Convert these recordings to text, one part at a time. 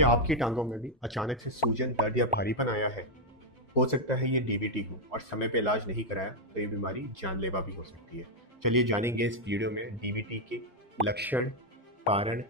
क्या आपकी टांगों में भी अचानक से सूजन, दर्द या भारीपन आया है? हो सकता है ये डीवीटी हो और समय पे इलाज नहीं कराया तो ये बीमारी जानलेवा भी हो सकती है। चलिए जानेंगे इस वीडियो में डीवीटी के लक्षण, कारण,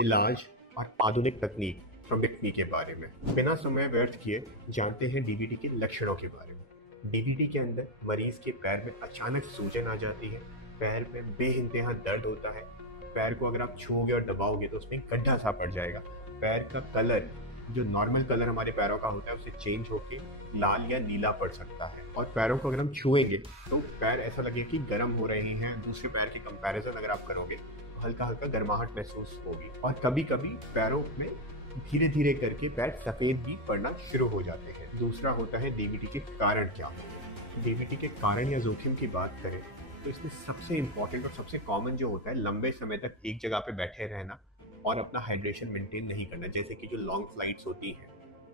इलाज और आधुनिक तकनीक थ्रोम्बेक्टमी के बारे में। बिना समय व्यर्थ किए जानते हैं डीवीटी के लक्षणों के बारे में। डीवीटी के अंदर मरीज के पैर में अचानक सूजन आ जाती है, पैर में बेइंतहा दर्द होता है, पैर को अगर आप छूओगे और दबाओगे तो उसमें गड्ढा सा पड़ जाएगा, पैर का कलर जो नॉर्मल कलर हमारे पैरों का होता है उससे चेंज होके लाल या नीला पड़ सकता है, और पैरों को अगर हम छुएंगे तो पैर ऐसा लगेगा कि गर्म हो रहे हैं। दूसरे पैर के कंपैरिजन अगर आप करोगे तो हल्का हल्का गर्माहट महसूस होगी, और कभी कभी पैरों में धीरे धीरे करके पैर सफेद भी पड़ना शुरू हो जाते हैं। दूसरा होता है डीवीटी के कारण क्या होंगे। डीवीटी के कारण या जोखिम की बात करें तो इसमें सबसे इंपॉर्टेंट और सबसे कॉमन जो होता है लंबे समय तक एक जगह पे बैठे रहना और अपना हाइड्रेशन मेंटेन नहीं करना। जैसे कि जो लॉन्ग फ्लाइट्स होती हैं,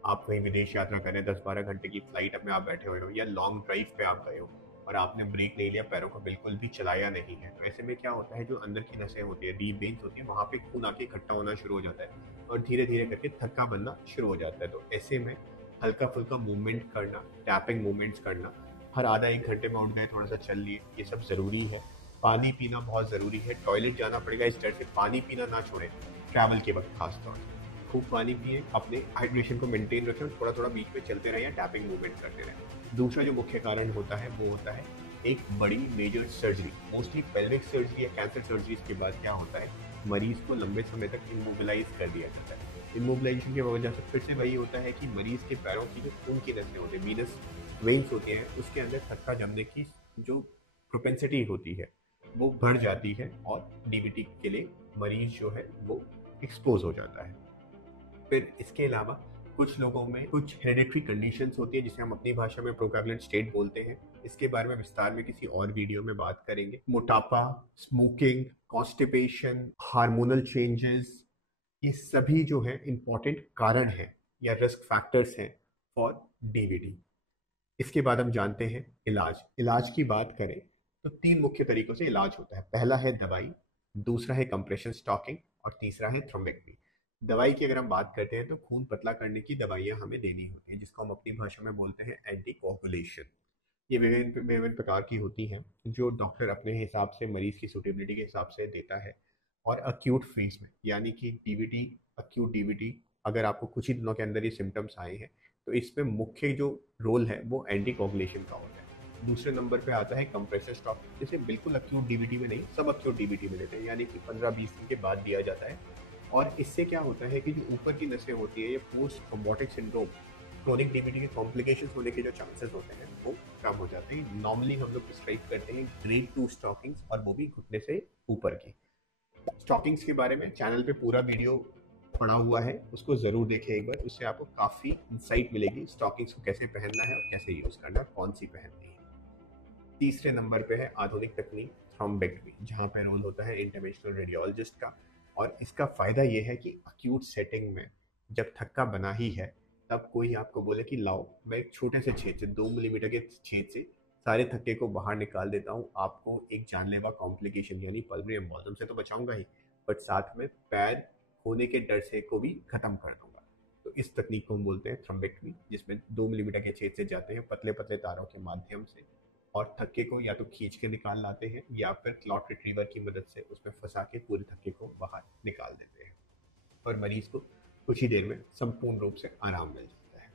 आप कहीं विदेश यात्रा करें, 10-12 घंटे की फ्लाइट में आप बैठे हुए हो या लॉन्ग ड्राइव पे आप गए हो और आपने ब्रेक नहीं लिया, पैरों को बिल्कुल भी चलाया नहीं है, तो ऐसे में क्या होता है, जो अंदर की नसें होती है, डीप वेन्स होती है, वहाँ पे खून आके इकट्ठा होना शुरू हो जाता है और धीरे धीरे करके थक्का बनना शुरू हो जाता है। तो ऐसे में हल्का फुल्का मूवमेंट करना, टैपिंग मूवमेंट्स करना, हर आधा एक घंटे में उठ गए, थोड़ा सा चल लिए, ये सब ज़रूरी है। पानी पीना बहुत ज़रूरी है। टॉयलेट जाना पड़ेगा, इस डर से पानी पीना ना छोड़ें, ट्रैवल के वक्त खास तौर से खूब पानी पिए, अपने हाइड्रेशन को मेंटेन रखें, थोड़ा थोड़ा बीच में चलते रहें या टैपिंग मूवमेंट करते रहें। दूसरा जो मुख्य कारण होता है वो होता है एक बड़ी major surgery. Mostly pelvic surgery या कैंसर सर्जरीज के बाद क्या होता है, मरीज को लंबे समय तक इमोबिलाइज कर दिया जाता है। इमोबिलाइजेशन की वजह से फिर से वही होता है कि मरीज के पैरों की जो खून की नसें होती है, वीनस वेन्स होती हैं, उसके अंदर थक्का जमने की जो प्रोपेंसिटी होती है वो बढ़ जाती है और डीवीटी के लिए मरीज जो है वो एक्सपोज हो जाता है। फिर इसके अलावा कुछ लोगों में कुछ हेरिडिटरी कंडीशंस होती है जिसे हम अपनी भाषा में प्रोकैम्बुलेंट स्टेट बोलते हैं। इसके बारे में विस्तार में किसी और वीडियो में बात करेंगे। मोटापा, स्मोकिंग, कॉन्स्टिपेशन, हार्मोनल चेंजेस, ये सभी जो है इंपॉर्टेंट कारण हैं या रिस्क फैक्टर्स हैं फॉर डीवीटी। इसके बाद हम जानते हैं इलाज। इलाज की बात करें तो 3 मुख्य तरीकों से इलाज होता है। पहला है दवाई, दूसरा है कंप्रेशन स्टॉकिंग और तीसरा है थ्रोम्बेक्टमी। दवाई की अगर हम बात करते हैं तो खून पतला करने की दवाइयां हमें देनी होती हैं, जिसको हम अपनी भाषा में बोलते हैं एंटीकोगुलेशन। ये विभिन्न विभिन्न प्रकार की होती हैं जो डॉक्टर अपने हिसाब से मरीज की सूटेबिलिटी के हिसाब से देता है। और अक्यूट फेज में, यानी कि डीवीटी, अक्यूट डीवीटी, अगर आपको कुछ ही दिनों के अंदर ये सिम्टम्स आए हैं तो इसमें मुख्य जो रोल है वो एंटीकोगुलेशन का होता है। दूसरे नंबर पे आता है कंप्रेसर स्टॉक, जिसे बिल्कुल अक्यूट डीवीटी में नहीं, सब अक्यूट डीवीटी में देते हैं, यानी कि 15-20 दिन के बाद दिया जाता है। और इससे क्या होता है कि जो ऊपर की नसें होती है, ये post thrombotic syndrome, chronic DVT के कॉम्प्लिकेशंस होने के जो चांसेस होते हैं वो कम हो जाते हैं। नॉर्मली हम लोग प्रिस्क्राइब करते हैं ग्रेड 2 स्टॉकिंग्स, और वो भी घुटने से ऊपर की। स्टॉकिंग्स के बारे में चैनल पे पूरा वीडियो पड़ा हुआ है, उसको जरूर देखें एक बार, उससे आपको काफी इंसाइट मिलेगी स्टॉकिंग्स को कैसे पहनना है और कैसे यूज करना है, कौन सी पहननी है। तीसरे नंबर पे है आधुनिक तकनीक थ्रोम्बेक्टमी, जहाँ पे रोल होता है इंटरवेंशनल रेडियोलॉजिस्ट का। और इसका फायदा ये है कि अक्यूट सेटिंग में जब थक्का बना ही है तब कोई आपको बोले कि लाओ मैं एक छोटे से छेद से, 2 मिलीमीटर के छेद से सारे थक्के को बाहर निकाल देता हूँ, आपको एक जानलेवा कॉम्प्लिकेशन यानी पल्मोनरी एम्बोलिज्म से तो बचाऊंगा ही, बट साथ में पैर होने के डर से को भी खत्म कर दूंगा। तो इस तकनीक को हम बोलते हैं थ्रोम्बेक्टमी, जिसमें 2 मिलीमीटर के छेद से जाते हैं पतले पतले तारों के माध्यम से और थक्के को या तो खींच के निकाल लाते हैं या फिर क्लॉट रिट्रीवर की मदद से उसमें फंसा के पूरे थक्के को बाहर निकाल देते हैं, और मरीज को कुछ ही देर में संपूर्ण रूप से आराम मिल जाता है।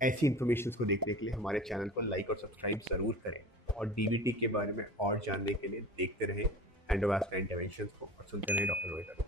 ऐसी इन्फॉर्मेशन को देखने के लिए हमारे चैनल को लाइक और सब्सक्राइब जरूर करें, और डीवीटी के बारे में और जानने के लिए देखते रहें एंडोवास्कुलर इंटरवेंशंस को और सुनते रहें डॉक्टर रोहित।